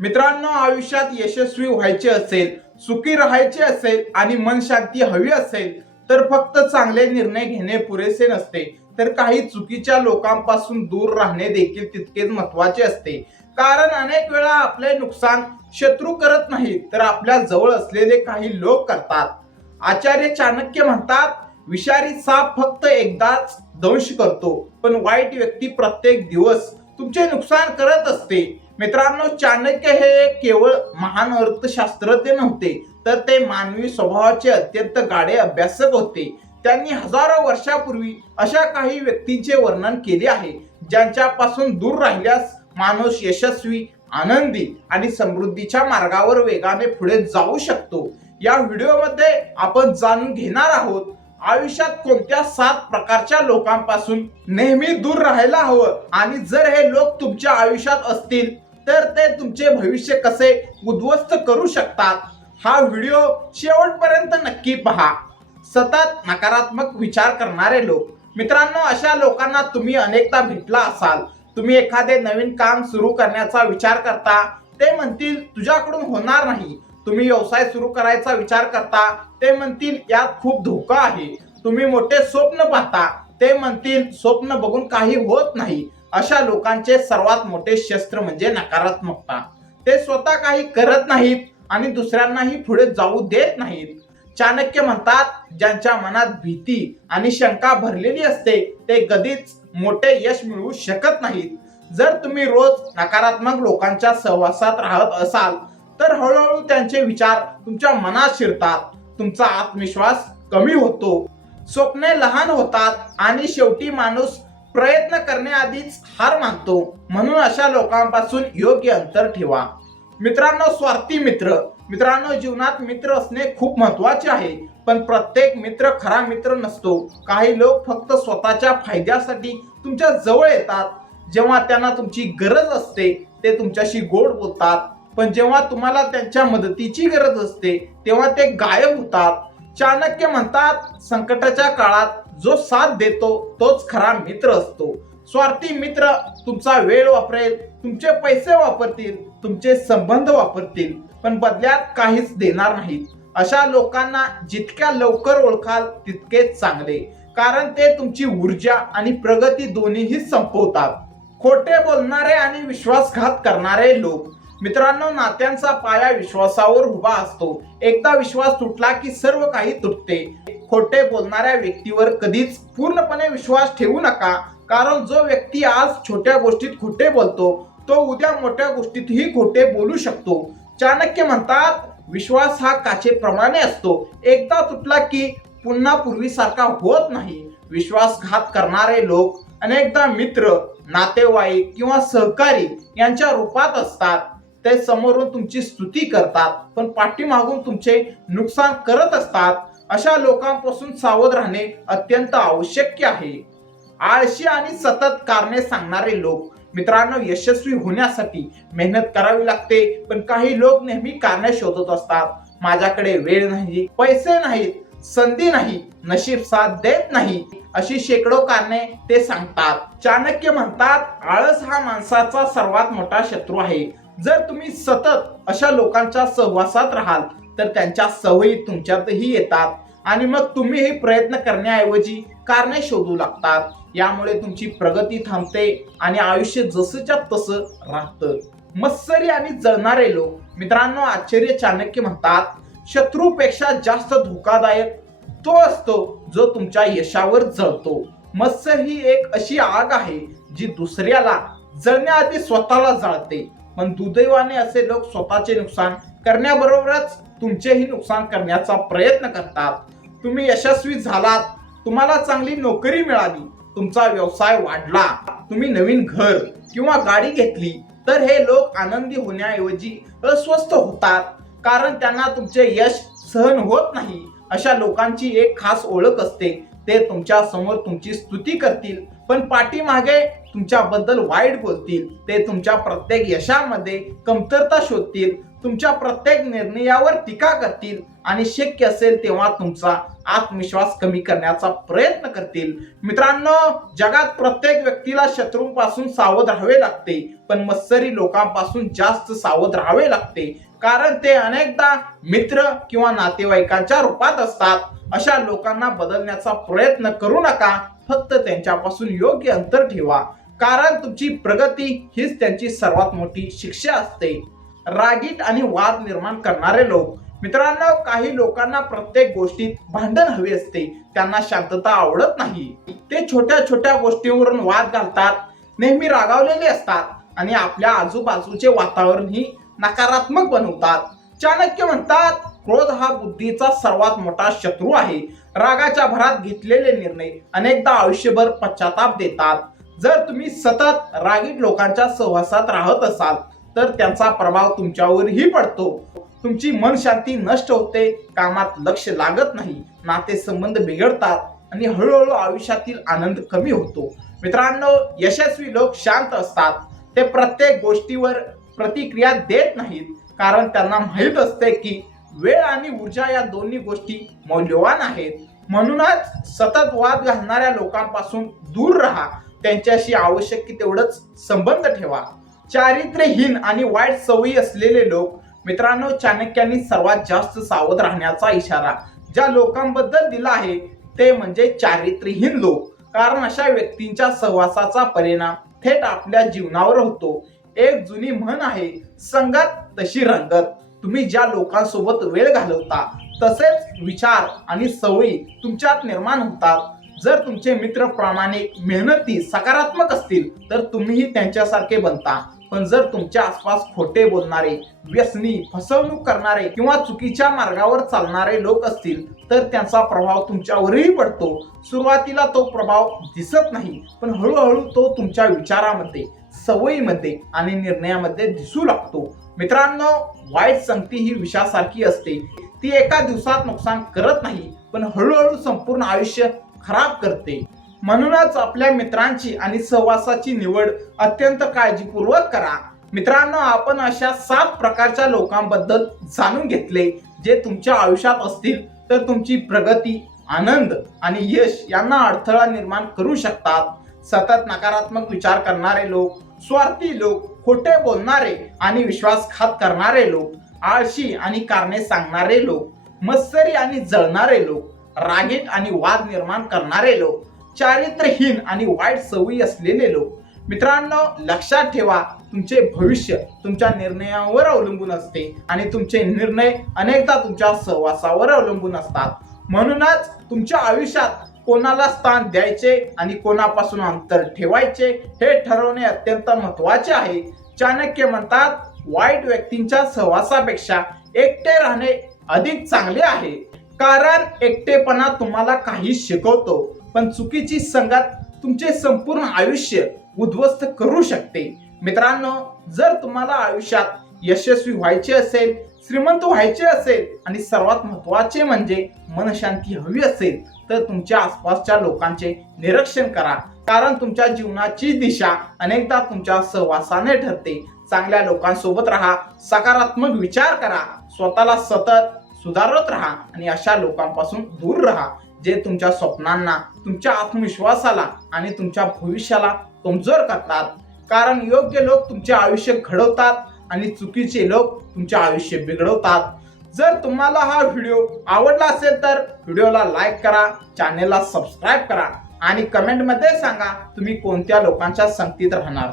मित्रांनो, आयुष्यात यशस्वी व्हायचे असेल, सुखी राहायचे असेल आणि मन शांती हवी असेल तर फक्त चांगले निर्णय घेणे पुरेसे नसते, तर काही चुकीच्या लोकांपासून दूर राहणे देखील तितकेच महत्त्वाचे असते. कारण अनेक वेळा आपले नुकसान शत्रू करत नाहीत, तर आपल्या जवळ असलेले काही लोक करतात. आचार्य चाणक्य म्हणतात, विषारी साप फक्त एकदाच दंश करतो, पण वाईट व्यक्ती प्रत्येक दिवस तुमचे नुकसान करत असते. मित्रांनो, चाणक्य हे केवळ महान अर्थशास्त्रज्ञ नव्हते, तर ते मानवी स्वभावाचे अत्यंत गाढे अभ्यासक होते. त्यांनी हजारो वर्षापूर्वी अशा काही व्यक्तींचे वर्णन केले आहे ज्यांच्यापासून दूर राहिल्यास माणूस यशस्वी, आनंदी आणि समृद्धीच्या मार्गावर वेगाने पुढे जाऊ शकतो. या व्हिडिओमध्ये आपण जाणून घेणार आहोत आयुष्यात कोणत्या 7 प्रकारच्या लोकांपासून नेहमी दूर राहायला हवं, आणि जर हे लोक तुमच्या आयुष्यात असतील तर ते तुमचे भविष्य कसे उद्ध्वस्त करू शकतात. हा व्हिडिओ शेवटपर्यंत नक्की पहा. सतत नकारात्मक विचार करणारे लोक. मित्रांनो, अशा लोकांना तुम्ही अनेकदा भेटला असाल. तुम्ही एखादे नवीन काम सुरू करण्याचा विचार करता, ते म्हणतील तुझ्याकडून होणार नाही. तुम्ही व्यवसाय सुरू करायचा विचार करता, ते म्हणतील यात खूप धोका आहे. तुम्ही मोठे स्वप्न पाहता, ते म्हणतील स्वप्न बघून काही होत नाही. अशा लोकांचे सर्वात मोठे शस्त्र म्हणजे नकारात्मकता. ते स्वतः काही करत नाहीत आणि दुसऱ्यांनाही पुढे जाऊ देत नाहीत. चाणक्य म्हणतात, ज्यांच्या मनात भीती आणि शंका भरलेली असते ते कधीच मोठे यश मिळवू शकत नाहीत. जर तुम्ही रोज नकारात्मक लोकांच्या सहवासात राहत असाल तर हळूहळू त्यांचे विचार तुमच्या मनात शिरतात. तुमचा आत्मविश्वास कमी होतो, स्वप्ने लहान होतात आणि शेवटी माणूस प्रयत्न करण्याआधीच हार मानतो. म्हणून अशा लोकांपासून योग्य अंतर ठेवा. मित्रांनो, स्वार्थी मित्र. मित्रांनो, जीवनात मित्र असणे खूप महत्त्वाचे आहे, पण प्रत्येक मित्र खरा मित्र नसतो. काही लोक फक्त स्वतःच्या फायद्यासाठी तुमच्या जवळ येतात. जेव्हा त्यांना तुमची गरज असते ते तुमच्याशी गोड बोलतात, पण जेव्हा तुम्हाला त्यांच्या मदतीची गरज असते तेव्हा ते गायब होतात. चाणक्य म्हणतात, संकटाच्या काळात जो साथ देतो तोच खरा मित्र असतो. स्वार्थी मित्र तुमचा वेळ वापरेल, तुमचे पैसे वापरतील, तुमचे संबंध वापरतील, पण बदल्यात काहीच देणार नाहीत. अशा लोकांना जितक्या लवकर ओळखाल तितकेच चांगले, कारण ते तुमची ऊर्जा आणि प्रगती दोन्हीही संपवतात. खोटे बोलणारे आणि विश्वासघात करणारे लोक. मित्रांनो, नात्यांचा पाया विश्वासावर उभा असतो. एकदा विश्वास तुटला की सर्व काही तुटते. खोटे बोलणाऱ्या व्यक्तीवर कधीच पूर्णपणे विश्वास ठेवू नका, कारण जो व्यक्ती आज छोट्या गोष्टीत खोटे बोलतो तो उद्या मोठ्या गोष्टीतही खोटे बोलू शकतो. चाणक्य म्हणतात, विश्वास हा काचेप्रमाणे असतो, एकदा तुटला की पुन्हा पूर्वीसारखा होत नाही. विश्वासघात करणारे लोक अनेकदा मित्र, नातेवाईक किंवा सहकारी यांच्या रूपात असतात. ते समोरून तुमची स्तुती करतात पण पाठीमागून तुमचे नुकसान करत असतात. अशा लोकांपासून सावध राहणे अत्यंत आवश्यक आहे. आळशी आणि सतत कारणे सांगणारे लोक. मित्रांनो, यशस्वी होण्यासाठी मेहनत करावी लागते, पण काही लोक नेहमी कारणे शोधत असतात. माझ्याकडे वेळ नाही, पैसे नाहीत, संधी नाही, नशीब साथ देत नाही, अशी शेकडो कारणे ते सांगतात. चाणक्य म्हणतात, आळस हा माणसाचा सर्वात मोठा शत्रू आहे. जर तुम्ही सतत अशा लोकांच्या सहवासात राहाल तर त्यांच्या सवयी तुमच्यातही येतात आणि मग तुम्हीही प्रयत्न करण्याऐवजी कारणे शोधू लागतात. यामुळे तुमची प्रगती थांबते आणि आयुष्य जसंच्या तसं राहतं. मत्सरी आणि जळणारे लोक. मित्रांनो, आचार्य चाणक्य म्हणतात, शत्रूपेक्षा जास्त धोकादायक तो असतो जो तुमच्या यशावर जळतो. मत्सर ही एक अशी आग आहे जी दुसऱ्याला जळण्याआधी स्वतःला जाळते, पण दुर्दैवाने असे लोक स्वतःचे नुकसान करण्याबरोबरच तुमचेही नुकसान करण्याचा प्रयत्न करतात. तुम्ही यशस्वी झालात, तुम्हाला चांगली नोकरी मिळाली, तुमचा व्यवसाय वाढला, तुम्ही नवीन घर किंवा गाडी घेतली, तर हे लोक आनंदी होण्याऐवजी अस्वस्थ होतात, कारण त्यांना तुमचे यश सहन होत नाही. अशा लोकांची एक खास ओळख असते. ते तुमच्या समोर तुमची स्तुती करतील पण पाठीमागे तुमच्याबद्दल वाईट बोलतील. ते तुमच्या प्रत्येक यशामध्ये कमतरता शोधतील, तुमच्या प्रत्येक निर्णयावर टीका करतील आणि शक्य असेल तेव्हा तुमचा आत्मविश्वास कमी करण्याचा प्रयत्न करतील. मित्रांनो, जगात प्रत्येक व्यक्तीला शत्रूंपासून सावध राहावे लागते, पण मत्सरी लोकांपासून जास्त सावध राहावे लागते, कारण ते अनेकदा मित्र किंवा नातेवाईकांच्या रूपात असतात. अशा लोकांना बदलण्याचा प्रयत्न करू नका, फक्त त्यांच्यापासून योग्य अंतर ठेवा, कारण तुमची प्रगती हीच त्यांची सर्वात मोठी शिक्षा असते. रागीट आणि वाद निर्माण करणारे लोक. मित्रांनो, काही लोकांना प्रत्येक गोष्टीत भांडण हवे असते, त्यांना शांतता आवडत नाही. ते छोट्या छोट्या गोष्टींवरून वाद घालतात, नेहमी रागावलेले असतात आणि आपल्या आजूबाजूचे वातावरणही नकारात्मक बनवतात. चाणक्य म्हणतात, क्रोध हा बुद्धीचा सर्वात मोठा शत्रू आहे. रागाच्या भरात घेतलेले निर्णय अनेकदा आयुष्यभर पश्चाताप देतात. जर तुम्ही सतत रागीट लोकांच्या सहवासात राहत असाल तर त्यांचा प्रभाव तुमच्यावरही पडतो. तुमची मनशांती नष्ट होते, कामात लक्ष लागत नाही, नातेसंबंध बिघडतात आणि हळूहळू आयुष्यातील आनंद कमी होतो. मित्रांनो, यशस्वी लोक शांत असतात. ते प्रत्येक गोष्टीवर प्रतिक्रिया देत नाहीत, कारण त्यांना माहीत असते की वेळ आणि ऊर्जा या दोन्ही गोष्टी मौल्यवान आहेत. म्हणूनच सतत वाद घालणाऱ्या लोकांपासून दूर राहा, त्यांच्याशी आवश्यक तेवढंच संबंध ठेवा. चारित्र्यहीन आणि वाईट सवयी असलेले लोक. मित्रांनो, चाणक्यांनी सर्वात जास्त सावध राहण्याचा इशारा ज्या लोकांबद्दल दिला आहे ते म्हणजे चारित्र्यहीन लोक, कारण अशा व्यक्तींच्या सहवासाचा परिणाम थेट आपल्या जीवनावर होतो. एक जुनी म्हण आहे, संगत तशी रंगत. तुम्ही ज्या लोकांसोबत वेळ घालवता तसेच विचार आणि सवयी तुमच्यात निर्माण होतात. जर तुमचे मित्र प्रामाणिक, मेहनती, सकारात्मक असतील तर तुम्हीही त्यांच्यासारखे बनता. पण जर तुमच्या आसपास खोटे बोलणारे, व्यसनी, फसवणूक करणारे किंवा चुकीच्या मार्गावर चालणारे लोक असतील तर त्यांचा प्रभाव तुमच्यावरही पडतो. सुरुवातीला तो प्रभाव दिसत नाही, पण हळूहळू तो तुमच्या विचारामध्ये, सवयीमध्ये आणि निर्णयामध्ये दिसू लागतो. मित्रांनो, वाईट संगती ही विषासारखी असते. ती एका दिवसात नुकसान करत नाही, पण हळूहळू संपूर्ण आयुष्य खराब करते. म्हणूनच आपल्या मित्रांची आणि सहवासाची निवड अत्यंत काळजीपूर्वक करा. मित्रांनो, आपण अशा 7 प्रकारच्या लोकांबद्दल जाणून घेतले जे तुमच्या आयुष्यात असतील तर तुमची प्रगती, आनंद आणि यश यांना अडथळा निर्माण करू शकतात. सतत नकारात्मक विचार करणारे लोक, स्वार्थी लोक, खोटे बोलणारे आणि विश्वासघात करणारे लोक, आळशी आणि कारणे सांगणारे लोक, मत्सरी आणि जळणारे लोक, रागीट आणि वाद निर्माण करणारे लोक, चारित्र्यहीन आणि वाईट सवयी असलेले लोक. मित्रांनो, लक्षात ठेवा, तुमचे भविष्य तुमच्या निर्णयावर अवलंबून असते आणि तुमचे निर्णय अनेकदा तुमच्या सहवासावर अवलंबून असतात. म्हणूनच तुमच्या आयुष्यात कोणाला स्थान द्यायचे आणि कोणापासून अंतर ठेवायचे हे ठरवणे अत्यंत महत्त्वाचे आहे. चाणक्य म्हणतात, वाईट व्यक्तींच्या सहवासापेक्षा एकटे राहणे अधिक चांगले आहे, कारण एकटेपणा तुम्हाला काही शिकवतो, पण चुकीची संगत तुमचे संपूर्ण आयुष्य उद्ध्वस्त करू शकते. मित्रांनो, जर तुम्हाला आयुष्यात यशस्वी व्हायचे असेल, श्रीमंत व्हायचे असेल आणि सर्वात महत्त्वाचे म्हणजे मनशांती हवी असेल तर तुमच्या आसपासच्या लोकांचे निरीक्षण करा, कारण तुमच्या जीवनाची दिशा अनेकदा तुमच्या सहवासाने ठरते. चांगल्या लोकांसोबत राहा, सकारात्मक विचार करा, स्वतःला सतत सुधारत राहा आणि अशा लोकांपासून दूर राहा जे तुमच्या स्वप्नांना, तुमच्या आत्मविश्वासाला आणि तुमच्या भविष्याला कमजोर करतात. कारण योग्य लोक तुमचे आयुष्य घडवतात आणि चुकीचे लोक तुमचे आयुष्य बिघडवतात. जर तुम्हाला हा व्हिडिओ आवडला असेल तर व्हिडिओला लाईक करा, चॅनेलला सबस्क्राईब करा आणि कमेंटमध्ये सांगा तुम्ही कोणत्या लोकांच्या संगतीत राहणार.